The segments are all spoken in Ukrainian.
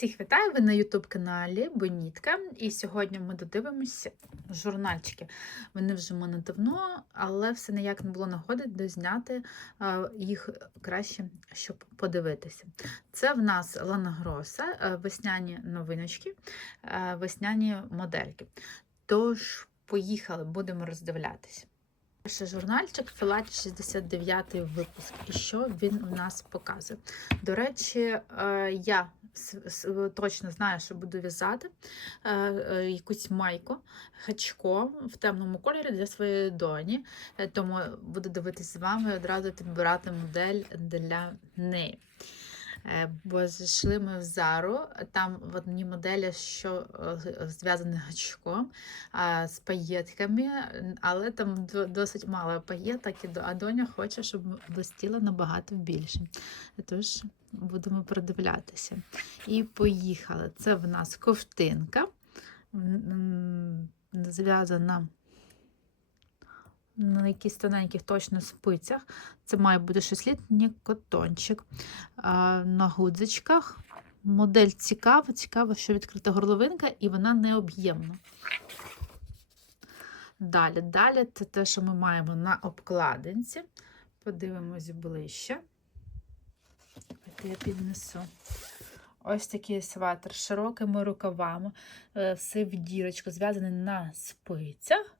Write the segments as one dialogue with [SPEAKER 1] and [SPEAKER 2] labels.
[SPEAKER 1] Всіх вітаю! Ви на YouTube каналі Бонітка. І сьогодні ми додивимося журнальчики. Вони вже в мене давно, але все ніяк не було нагоди дозняти е, їх краще, щоб подивитися. Це в нас Лана Гроса, е, весняні новиночки, е, весняні модельки. Тож, поїхали, будемо роздивлятися. Перший журнальчик Філаті 69 випуск. І що він у нас показує? До речі, я точно знаю, що буду в'язати е, е, якусь майку хачко в темному кольорі для своєї доні. Тому буду дивитися з вами і одразу підбирати модель для неї. Е, Бо зайшли ми в Зару, там в одній моделі, що е, зв'язані гачком з паєтками, але там досить мало паєток, а доня хоче, щоб блистіло набагато більше. Тож будемо продивлятися. І поїхали. Це в нас ковтинка, зв'язана на якісь тоненьких точно спицях. Це має бути шестилітній котончик. На гудзичках. Модель цікава, цікаво, що відкрита горловинка, і вона необ'ємна. Далі, далі це те, що ми маємо на обкладинці. Подивимось ближче. Давайте я піднесу. Ось такий светр з широкими рукавами, е, все в дірочку, зв'язаний на спицях.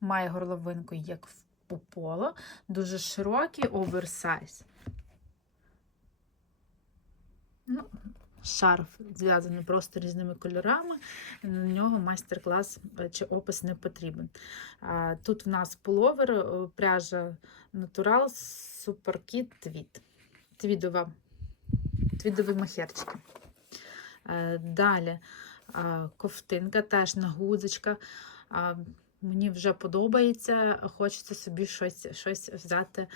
[SPEAKER 1] Має горловинку, як в пополо, дуже широкий оверсайз. Ну, шарф зв'язаний просто різними кольорами. На нього майстер-клас чи опис не потрібен. Тут в нас пуловер, е, пряжа Natural Superkit Tweed. Твідова, твідові махерчики. Е, Далі ковтинка теж на гудзичках. А, Мені вже подобається, хочеться собі щось, щось взяти,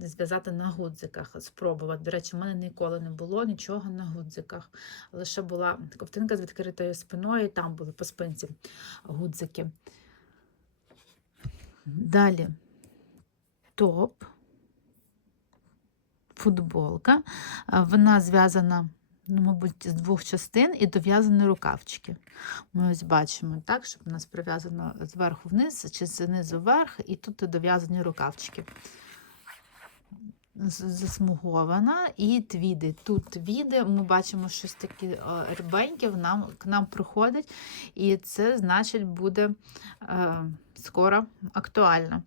[SPEAKER 1] зв'язати на гудзиках, спробувати. До речі, в мене ніколи не було нічого на гудзиках. Лише була ковтинка з відкритою спиною, і там були по спинці гудзики. Далі топ, футболка. Вона зв'язана, ну, мабуть, з двох частин і дов'язані рукавчики. Ми ось бачимо так, щоб у нас прив'язано зверху вниз чи знизу вверх, і тут дов'язані рукавчики. Засмугована і твіди. Тут твіди, ми бачимо щось таке е, рябеньке, в нам, к нам приходить, і це, значить, буде е, скоро актуально.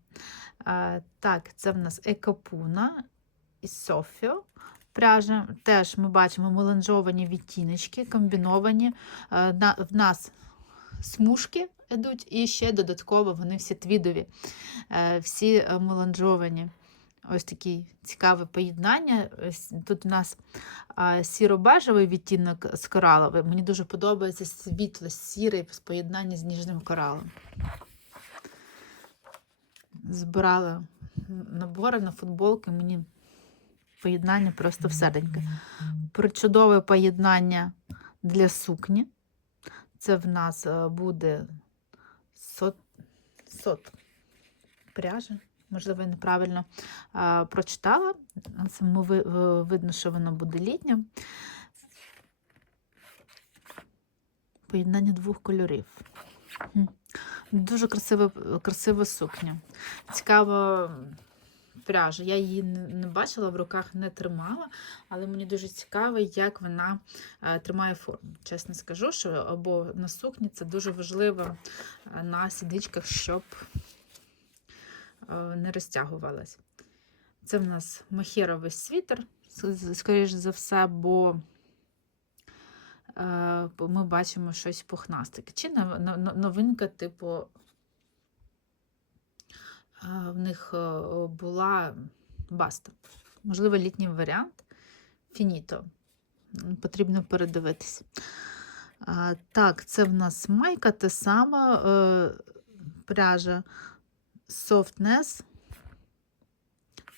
[SPEAKER 1] Е, так, це в нас екапуна і Софіо. Пряжа теж ми бачимо меланжовані відтіночки, комбіновані. Е, В нас смужки йдуть, і ще додатково вони всі твідові, е, всі е, меланжовані. Ось таке цікаве поєднання. Тут у нас сіро-бежевий відтінок з кораловим. Мені дуже подобається світло-сірий в поєднанні з ніжним коралом. Збирала набори на футболки. Мені поєднання просто всерединки. Причудове поєднання для сукні. Це в нас е, буде сот, сот пряжа. Можливо, я неправильно а, прочитала. Це ми, ви- ви- видно, що воно буде літнє. Поєднання двох кольорів. Дуже красива, красива сукня. Цікава пряжа. Я її не бачила, в руках не тримала, але мені дуже цікаво, як вона е, тримає форму. Чесно скажу, що або на сукні це дуже важливо е, на сідичках, щоб е, не розтягувалась. Це в нас махеровий світер, скоріш за все, бо ми бачимо щось пухнастике. Чи нов- нов- новинка, типу, в них е, була баста. Можливо, літній варіант. Фініто. Потрібно передивитися. Так, це в нас майка, те саме е, пряжа Softness.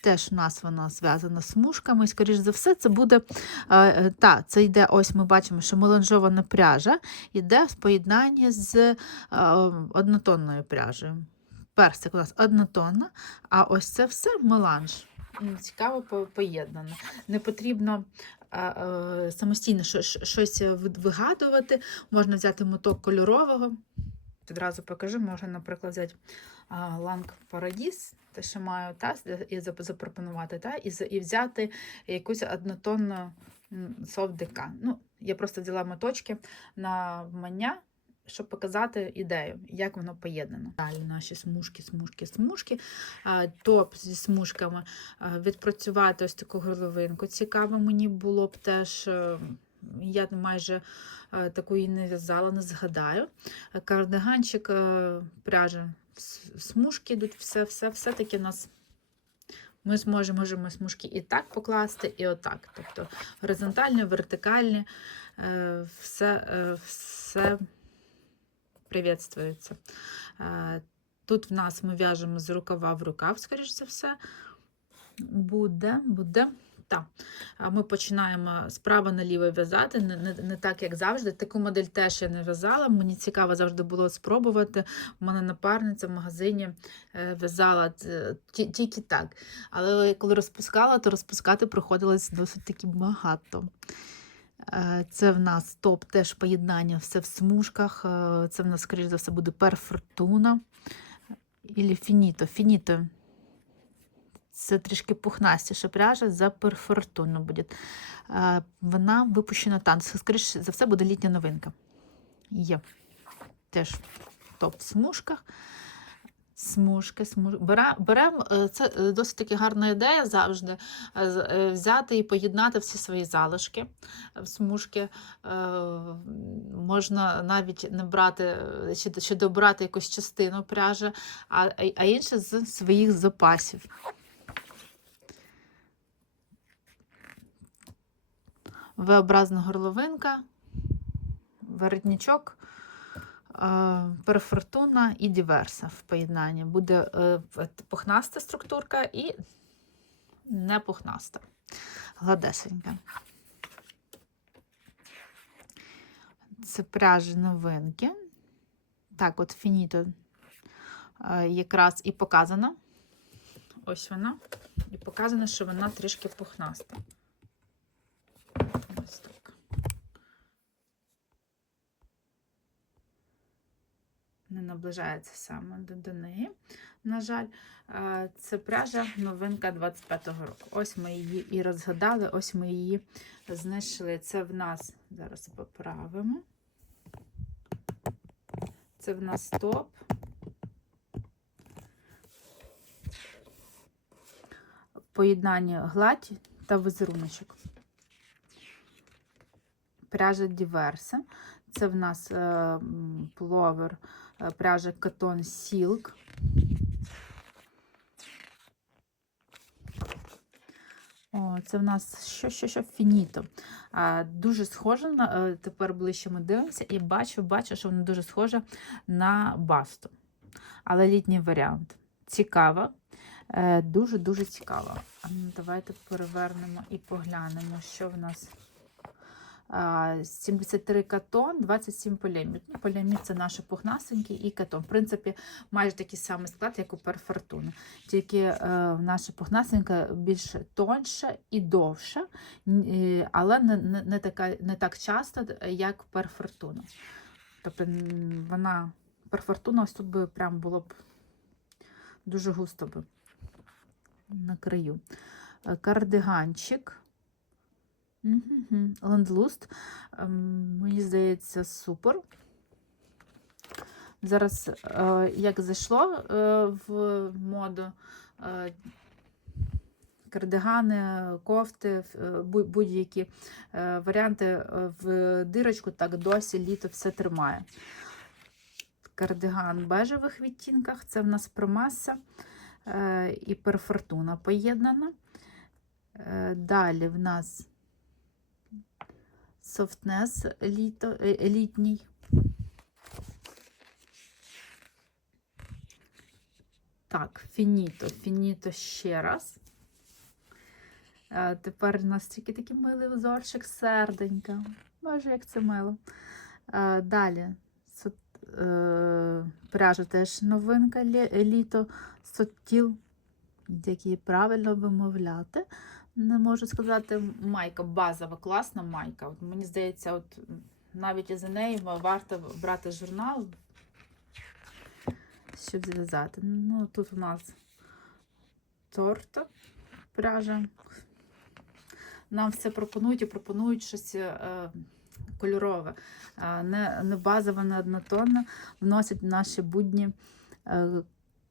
[SPEAKER 1] Теж у нас вона зв'язана з смужками. Скоріш за все, це буде. Е, та, це йде, ось ми бачимо, що меланжована пряжа йде в поєднанні з однотонною пряжею. Персик у нас однотонна, а ось це все меланж. Цікаво поєднано. Не потрібно е, самостійно що- що- щось вигадувати. Можна взяти моток кольорового. Відразу покажу, можна, наприклад, взяти ланг Парадіс, те, що маю, та, і запропонувати, та, і, взяти якусь однотонну софт-ДК. Ну, я просто взяла моточки на вмання, щоб показати ідею, як воно поєднано. Далі наші смужки, смужки, смужки. Топ зі смужками. Відпрацювати ось таку горловинку. Цікаво мені було б теж. е, Я майже е, таку не в'язала, не згадаю. Е, Кардиганчик, пряжа, смужки йдуть, все, все, все-таки нас. Ми зможемо можемо смужки і так покласти, і отак. Тобто горизонтальні, вертикальні, все, все привітствується. Е, Тут в нас ми в'яжемо з рукава в рукав, скоріш за все. Буде, буде. Так. Ми починаємо справа наліво в'язати, не, не, не так, як завжди. Таку модель теж я не в'язала. Мені цікаво завжди було спробувати. У мене напарниця в магазині е, в'язала тільки так. Але коли розпускала, то розпускати приходилось досить таки багато. Е, Це в нас топ теж поєднання, все в смужках. Е, Це в нас, скоріш за все, буде перфортуна. Ілі фініто. Фініто. Це трішки пухнастіша пряжа за перфортуну буде. Е, Вона випущена там. Це, Скоріш за все, буде літня новинка. Є. Теж топ в смужках. Смужки, смуж... Беремо, це е, досить таки гарна ідея завжди е, е, взяти і поєднати всі свої залишки в смужки. Е, Можна навіть не брати е, чи, чи добрати якусь частину пряжі, а, а інше з своїх запасів. V-образна горловинка, воротничок, е, перфортуна і діверса в поєднанні. Буде е, пухнаста структурка і не пухнаста, гладесенька. Це пряжі новинки. Так, от фініто е, якраз і показано. Ось вона. І показано, що вона трішки пухнаста. Ось так. Не наближається саме до, до неї. На жаль, Е, це пряжа новинка 25-го року. Ось ми її і розгадали, ось ми її знайшли. Це в нас, зараз поправимо. Це в нас топ. Поєднання гладь та візеруночок. Пряжа Діверса. Це в нас е, пловер, пряжа Cotton Silk. О, це в нас що, що, що фініто. А, дуже схоже на е, тепер ближче ми дивимося і бачу, бачу, що воно дуже схоже на басту. Але літній варіант. Цікаво. Е, Дуже-дуже цікаво. Ну, Давайте перевернемо і поглянемо, що в нас. А, 73 катон, 27 поліамід. Ну, поліамід це наші пухнасенькі і катон. В принципі, майже такий самий склад, як у перфортуни. Тільки е, наша пухнасенька більш тонша і довша, е, але не, не, не, така, не так часто, як перфортуна. Тобто вона перфортуна ось тут би прям було б дуже густо би на краю. Е, Кардиганчик. Лендлуст. Ем, Мені здається, супер. Зараз, е, як зайшло е, в моду е, кардигани, кофти, будь-які варіанти в дирочку, так досі літо все тримає. Кардиган в бежевих відтінках, це в нас промаса і перфортуна поєднана. Далі в нас софтнес літо, е, літній. Так, фініто, фініто ще раз. Е, Тепер у нас тільки такий милий узорчик, серденька. Боже, як це мило. Е, Далі пряжа теж новинка лі- літо, сотіл, як правильно вимовляти. Не можу сказати, майка, базова, класна майка. От мені здається, от навіть із неї варто брати журнал, щоб зв'язати. Ну, тут у нас торта пряжа. Нам все пропонують і пропонують щось е, кольорове, е, не, не базове, не однотонне, вносять в наші будні е,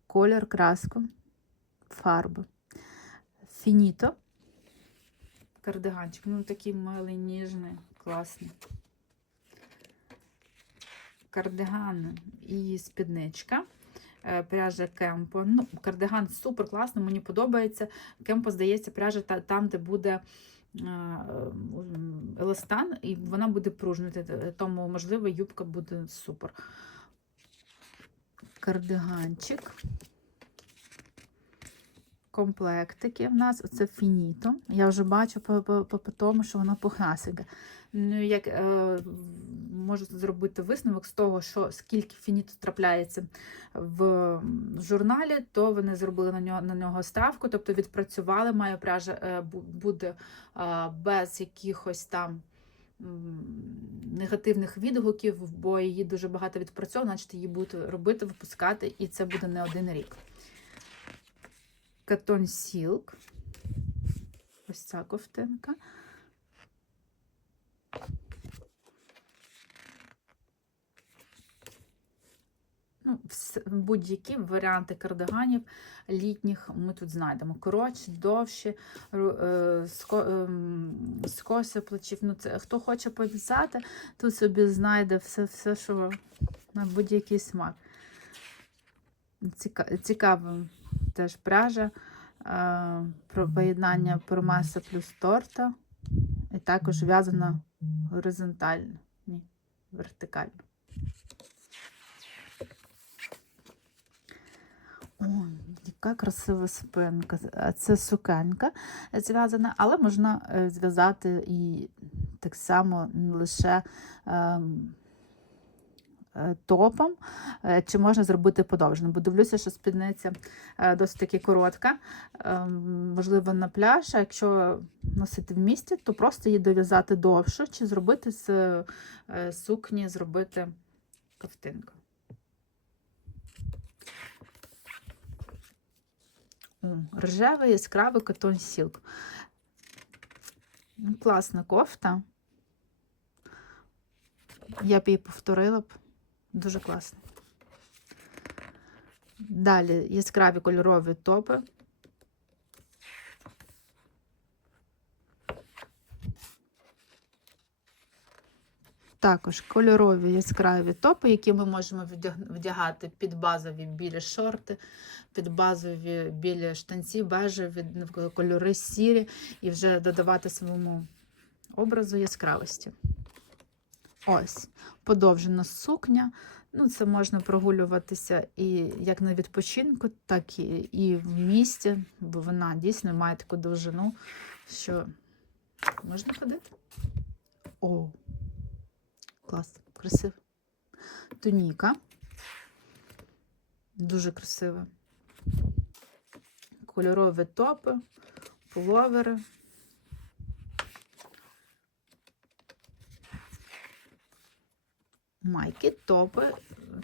[SPEAKER 1] колір, краску, фарбу. Фініто. Кардиганчик. Ну, такий милий, ніжний, класний. Кардиган і спідничка. Е, Пряжа Кемпо. Ну, кардиган супер класний, мені подобається. Кемпо, здається, пряжа там, де буде е, еластан, і вона буде пружнити. Тому, можливо, юбка буде супер. Кардиганчик. Комплектики в нас це фініто. Я вже бачу по, по, по, по тому, що воно пухнасеньке. Ну, як е, можу зробити висновок з того, що скільки фініто трапляється в журналі, то вони зробили на нього на нього ставку, тобто відпрацювали. Має пряжа е, буде е, без якихось там негативних відгуків, бо її дуже багато відпрацьовано, значить її будуть робити, випускати, і це буде не один рік. Катон Сілк. Ось ця ковтинка. Ну, будь-які варіанти кардиганів літніх ми тут знайдемо. Коротші, довші, е, ем, скоси плечів. Ну, це, хто хоче пов'язати, тут собі знайде все, все що на будь-який смак. Ціка- Цікава теж пряжа. е, Про поєднання промеса плюс торта. І також в'язана горизонтально, ні, вертикально. Ой, яка красива спинка. Це сукенька зв'язана, але можна е, зв'язати і так само не лише ем, топом, е, чи можна зробити подовжено. Бо дивлюся, що спідниця е, досить таки коротка, ем, можливо, на пляж, а якщо носити в місті, то просто її дов'язати довше, чи зробити з е, сукні, зробити ковтинку. О, Рожевий яскравий котон сілк. Ну, Класна кофта. Я б її повторила б. Дуже класно. Далі яскраві кольорові топи. Також кольорові яскраві топи, які ми можемо вдягати під базові білі шорти, під базові білі штанці, бежеві, кольори сірі, і вже додавати своєму образу яскравості. Ось, подовжена сукня. Ну, це можна прогулюватися і як на відпочинку, так і, і в місті, бо вона дійсно має таку довжину, що можна ходити. О, клас, красиво. Туніка. Дуже красива. Кольорові топи, пуловери. Майки, топи.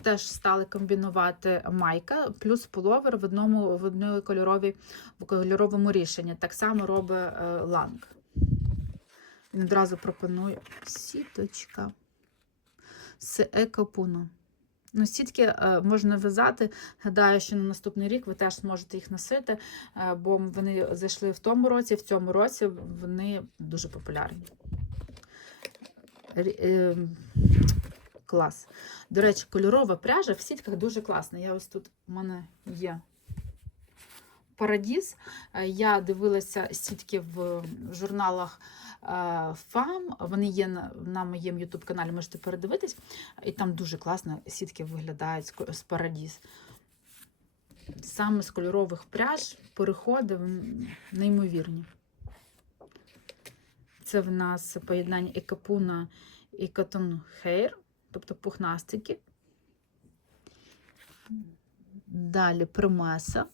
[SPEAKER 1] Теж стали комбінувати майка плюс пуловер в одному в одній кольоровій, в кольоровому рішенні. Так само робить е, ланг. Він одразу пропонує сіточка з екопуно. Ну, сітки е, можна в'язати. Гадаю, що на наступний рік ви теж зможете їх носити, е, бо вони зайшли в тому році, в цьому році вони дуже популярні. Е, Клас. До речі, кольорова пряжа в сітках дуже класна. Я ось тут у мене є Парадіз. Е, Я дивилася сітки в журналах е, ФАМ. Вони є на, моєму YouTube каналі, можете передивитись. І там дуже класно сітки виглядають з Парадіз. Саме з кольорових пряж переходи неймовірні. Це в нас поєднання екапуна і Cotton Hair, тобто пухнастики. Далі примеса.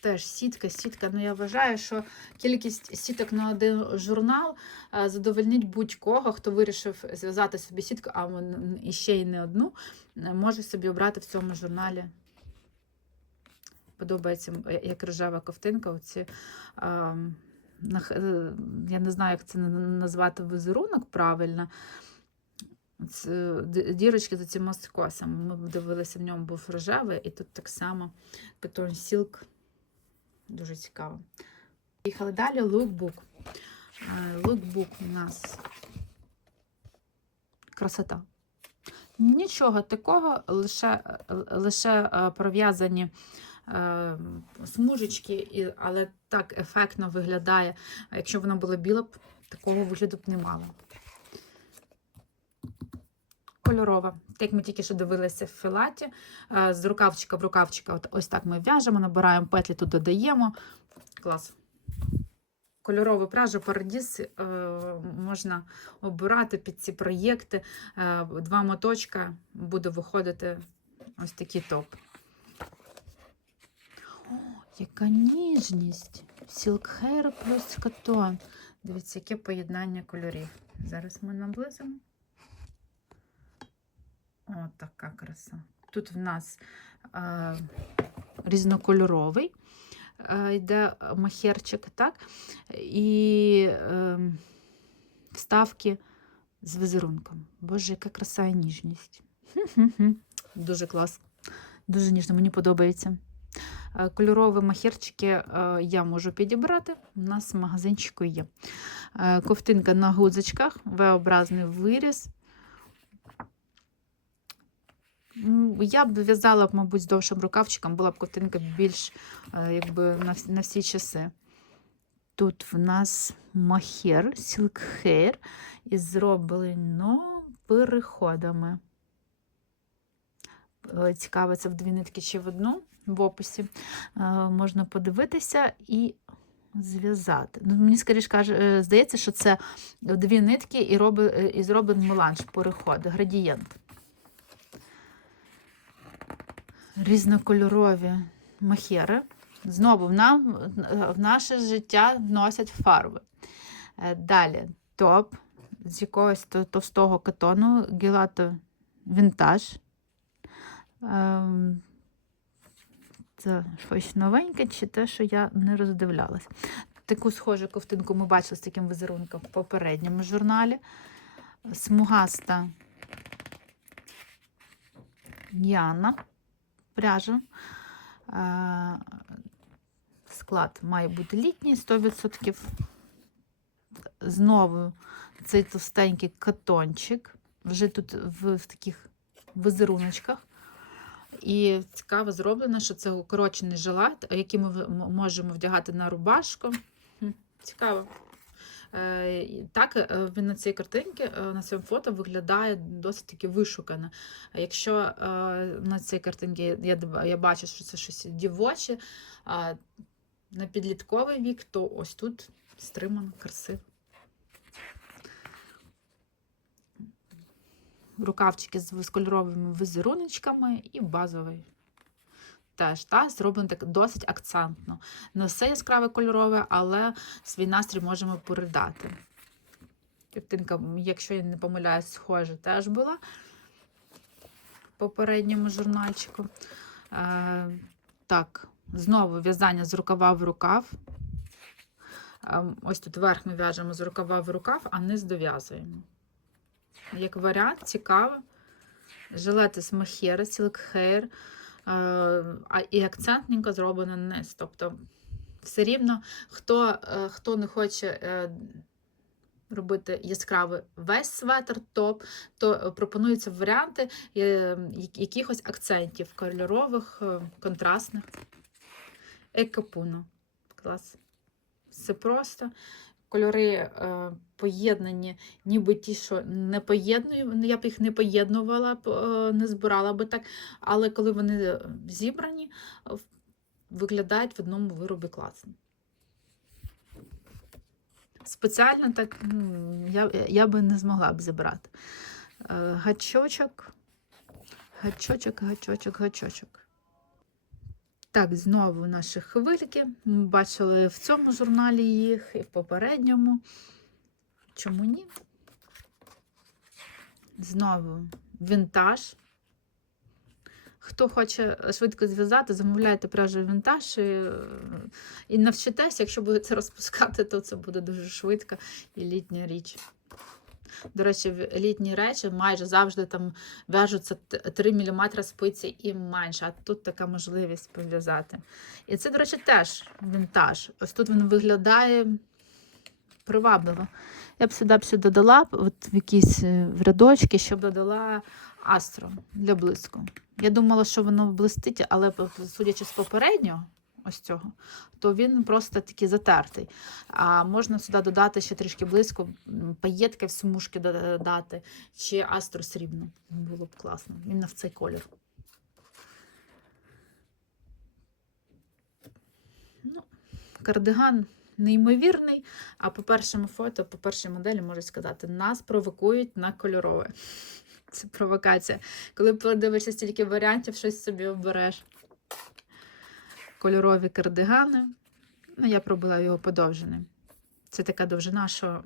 [SPEAKER 1] Теж сітка, сітка. Ну я вважаю, що кількість сіток на один журнал е, задовольнить будь-кого, хто вирішив зв'язати собі сітку, а і ще й не одну, е, може собі обрати в цьому журналі. Подобається, е, як рожева ковтинка. Оці, а, я не знаю, як це назвати візерунок правильно. Це дірочки за цими скосами. Ми дивилися, в ньому був рожевий, і тут так само Cotton Silk. Дуже цікаво. Їхали далі лукбук. Е, Лукбук у нас красота. Нічого такого, лише, лише е, пров'язані е, смужечки, але так ефектно виглядає. А якщо воно було біле, б, такого вигляду б не мало. Кольорова. Так ми тільки що дивилися в філаті, е, з рукавчика в рукавчика, от, ось так ми в'яжемо, набираємо петлі, тут додаємо. Клас. Кольорову пряжу Paradis е, можна обирати під ці проєкти. Е, два моточка буде виходити ось такий топ. Яка ніжність! Silk Hair плюс катон. Дивіться, яке поєднання кольорів. Зараз ми наблизимо. О, така краса. Тут в нас е, різнокольоровий е, йде махерчик, так? І е, вставки з візерунком. Боже, яка краса і ніжність. Дуже клас. Дуже ніжно, мені подобається. Е, Кольорові махерчики е, я можу підібрати. У нас в магазинчику є. Е, Ковтинка на гудзичках, V-образний виріз. Я б в'язала, мабуть, з довшим рукавчиком, була б ковтинка більш якби, на, вс- на всі часи. Тут в нас махер, silk і зроблено переходами. Е, Цікаво, це в дві нитки чи в одну в описі. Е, Можна подивитися і зв'язати. Ну, мені скоріше каже, е, здається, що це дві нитки і, роби, е, і зроблений меланж, переход, градієнт. Різнокольорові махери. Знову в, нам, в наше життя вносять фарби. Далі топ з якогось товстого катону, гілато вінтаж. Ем, Це щось новеньке, чи те, що я не роздивлялась. Таку схожу ковтинку ми бачили з таким візерунком в попередньому журналі. Смугаста Яна пряжа. Е, Склад має бути літній 100%. Знову цей товстенький катончик. Вже тут в, таких візеруночках. І цікаво зроблено, що це укорочений жилет, який ми можемо вдягати на рубашку. Цікаво. Е, Так, е, він на цій картинці, е, на цьому фото виглядає досить таки вишукано. Якщо на цій картинці я, я бачу, що це щось дівоче, на підлітковий вік, то ось тут стримано, красиво. Рукавчики з кольоровими візеруночками і базовий. Теж та, зроблено так досить акцентно. Не все яскраве кольорове, але свій настрій можемо передати. Картинка, якщо я не помиляюсь, схожа теж була в попередньому журнальчику. Е, так, знову в'язання з рукава в рукав. Е, ось тут верх ми в'яжемо з рукава в рукав, а низ дов'язуємо. Як варіант, цікаво. Жилети з махера, silk е, а і акцентненько зроблено низ. Тобто, все рівно, хто, е, хто не хоче е, робити яскравий весь светр, топ, то пропонуються варіанти якихось акцентів кольорових, контрастних. Екапуно. Клас. Все просто. Кольори е, поєднані, ніби ті, що не поєдную, я б їх не поєднувала, е, не збирала би так, але коли вони е, зібрані, е, виглядають в одному виробі класно. Спеціально так я, я би не змогла б зібрати. Е, Гачочок, гачочок, гачочок, гачочок. Так, знову наші хвильки. Ми бачили в цьому журналі їх і в попередньому. Чому ні? Знову вінтаж. Хто хоче швидко зв'язати, замовляйте пряжу вінтаж і, е, і навчитесь, якщо будете розпускати, то це буде дуже швидко і літня річ. До речі, в- літні речі майже завжди там в'яжуться т- 3 мм спиці і менше, а тут така можливість пов'язати. І це, до речі, теж вінтаж. Ось тут він виглядає привабливо. Я б сюди б сюди додала от в якісь е, в рядочки, щоб додала астро для блиску. Я думала, що воно блистить, але судячи з попереднього, ось цього, то він просто такий затертий. А можна сюди додати ще трішки м, паєтки в смужки додати, чи астро срібну. Було б класно. Іменно в цей колір. Ну, кардиган неймовірний. А по першому фото, по першій моделі, можу сказати, нас провокують на кольорове. Це провокація. Коли подивишся стільки варіантів, щось собі обереш. Кольорові кардигани. Ну, я пробила його подовженим. Це така довжина, що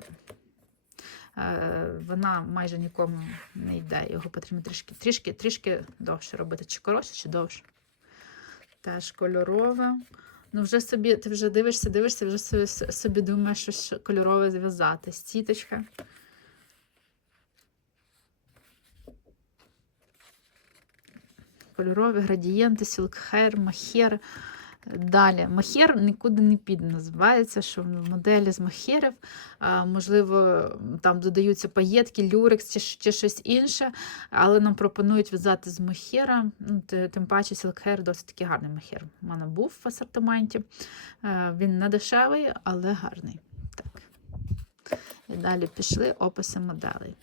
[SPEAKER 1] е, вона майже нікому не йде. Його потрібно трішки, трішки, трішки довше робити. Чи коротше, чи довше. Теж кольорове. Ну, вже собі, ти вже дивишся, дивишся, вже собі, собі думаєш, що кольорове зв'язати. Стіточка. Кольорові градієнти, сілкхер, махер. Далі, махер нікуди не піде, називається, що моделі з махерів, можливо, там додаються паєтки, люрекс чи, чи щось інше, але нам пропонують в'язати з махера. Ну, Тим паче сілкхер досить таки гарний махер. У мене був в асортименті. Е, Він не дешевий, але гарний. Так. І далі пішли описи моделей.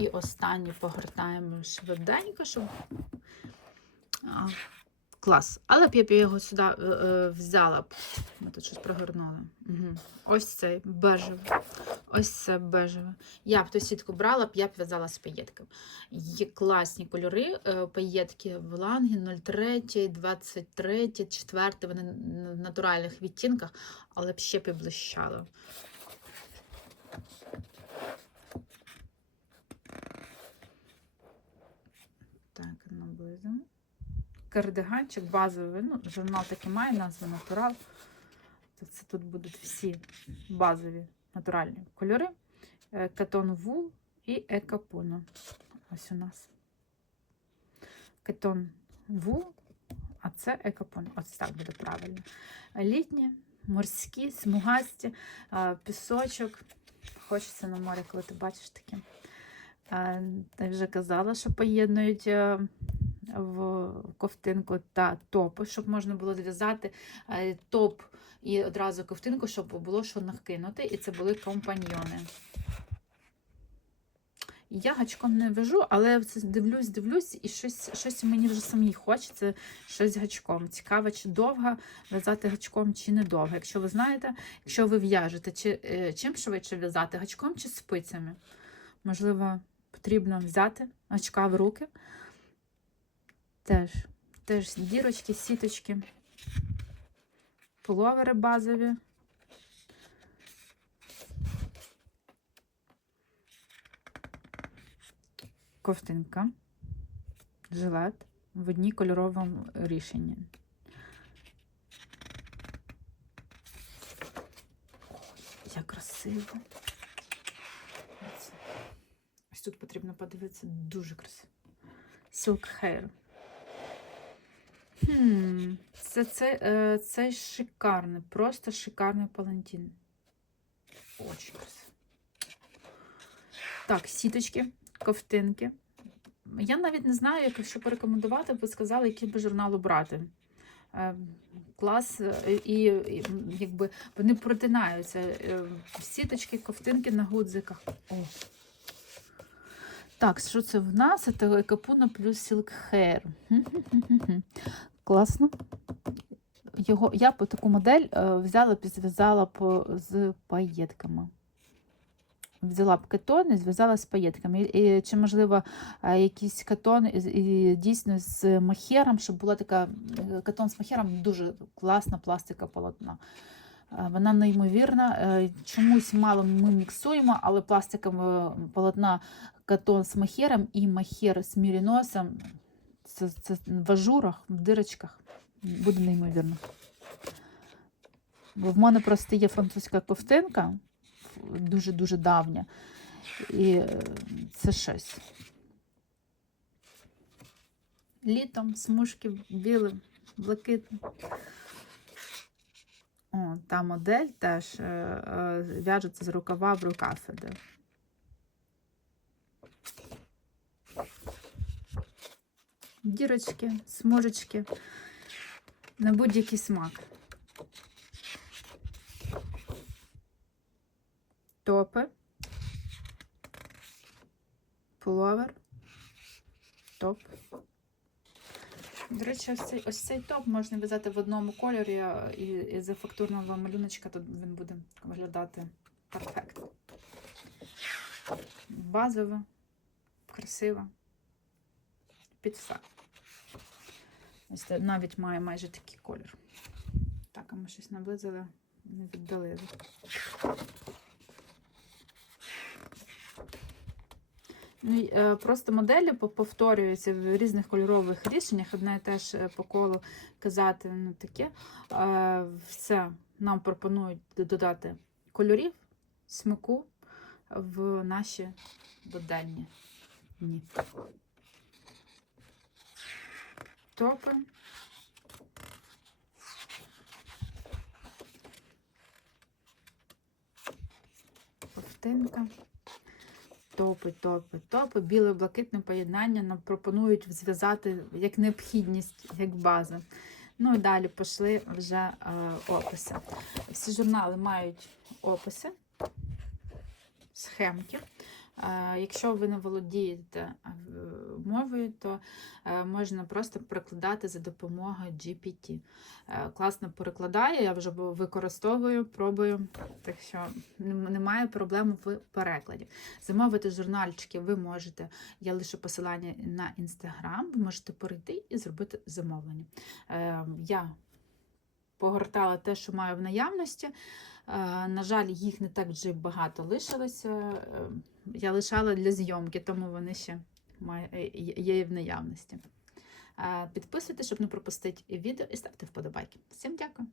[SPEAKER 1] І останню погортаємо швиденько, щоб. Клас. Але б я б його сюди е, е, взяла б. Ми тут щось прогорнули. Угу. Ось цей бежевий. Ось це бежеве. Я б ту сітку брала б, я б в'язала з паєтками. Є класні кольори. е, Паєтки в лангі 03, 23, 4. Вони в натуральних відтінках, але б ще б і блищало. Так, наблизимо. Кардиганчик базовий. Ну, журнал таки має назву натурал. Це тут будуть всі базові натуральні кольори. Е, Катон Вул і Екапуно. Ось у нас. Катон Вул, а це Екапуно. Ось так буде правильно. Літні, морські, смугасті, е, пісочок. Хочеться на морі, коли ти бачиш таке. Я вже казала, що поєднують е, в ковтинку та топ, щоб можна було зв'язати е, топ і одразу ковтинку, щоб було що накинути, і це були компаньйони. Я гачком не вяжу, але дивлюсь, дивлюсь, і щось, щось мені вже самій хочеться щось гачком. Цікаво, чи довго в'язати гачком, чи не довго. Якщо ви знаєте, якщо ви в'яжете, чи, е, чим швидше в'язати гачком чи спицями. Можливо, потрібно взяти гачка в руки. Теж, теж дірочки, сіточки, пуловери базові. Ковтинка, жилет в одній кольоровому рішенні. Як красиво. Ось тут потрібно подивитися дуже красиво. Silk Hair. Хм, це, це, е, це шикарний, просто шикарний палантин. Очень красиво. Так, сіточки, ковтинки. Я навіть не знаю, як що порекомендувати, ви сказали, який би журнал обрати. Е, Клас, е, і, і якби вони протинаються. Сіточки, ковтинки на гудзиках. О. Так, що це в нас? Це капуна плюс Silk Hair. Класно. Його, я б таку модель е, взяла б і зв'язала б з паєтками. взяла б кетон і зв'язала з паєтками. І, чи, можливо, е, якийсь катон і, дійсно з махером, щоб була така е, катон з махером, дуже класна пластика полотна. Е, Вона неймовірна. Е, Чомусь мало ми міксуємо, але пластика е, полотна катон з махером і махер з міріносом. Це, це в ажурах, в дирочках. Буде неймовірно. Бо в мене просто є французька ковтинка, дуже-дуже давня. І е, це щось. Літом смужки білим, блакитним. О, та модель теж е, е, в'яжеться з рукава в рукав іде. Дірочки, смужечки на будь-який смак. Топи, пуловер, топ. До речі, ось цей, ось цей топ можна в'язати в одному кольорі, і, і за фактурного малюночка, то він буде виглядати перфектно. Базово, красиво. Під все. Ось це навіть має майже такий колір. Так, а ми щось наблизили, не віддалили. Ну, е, просто моделі повторюються в різних кольорових рішеннях. Одне теж е, по колу казати ну, таке. Е, Все нам пропонують додати кольорів, смаку в наші буденні дні. Топи. Ковтинка. Топи, топи, топи, біле-блакитне поєднання нам пропонують зв'язати як необхідність, як базу. Ну і далі пішли вже е, описи. Всі журнали мають описи, схемки. Якщо ви не володієте мовою, то е, можна просто перекладати за допомогою GPT. Е, Класно перекладає, я вже використовую, пробую, так що немає проблем в перекладі. Замовити журнальчики ви можете. Я лишу посилання на інстаграм, ви можете перейти і зробити замовлення. Е, Я погортала те, що маю в наявності. На жаль, їх не так вже багато лишилося. Я лишала для зйомки, тому вони ще е, є в наявності. Е, Підписуйтесь, щоб не пропустити відео, і ставте вподобайки. Всім дякую!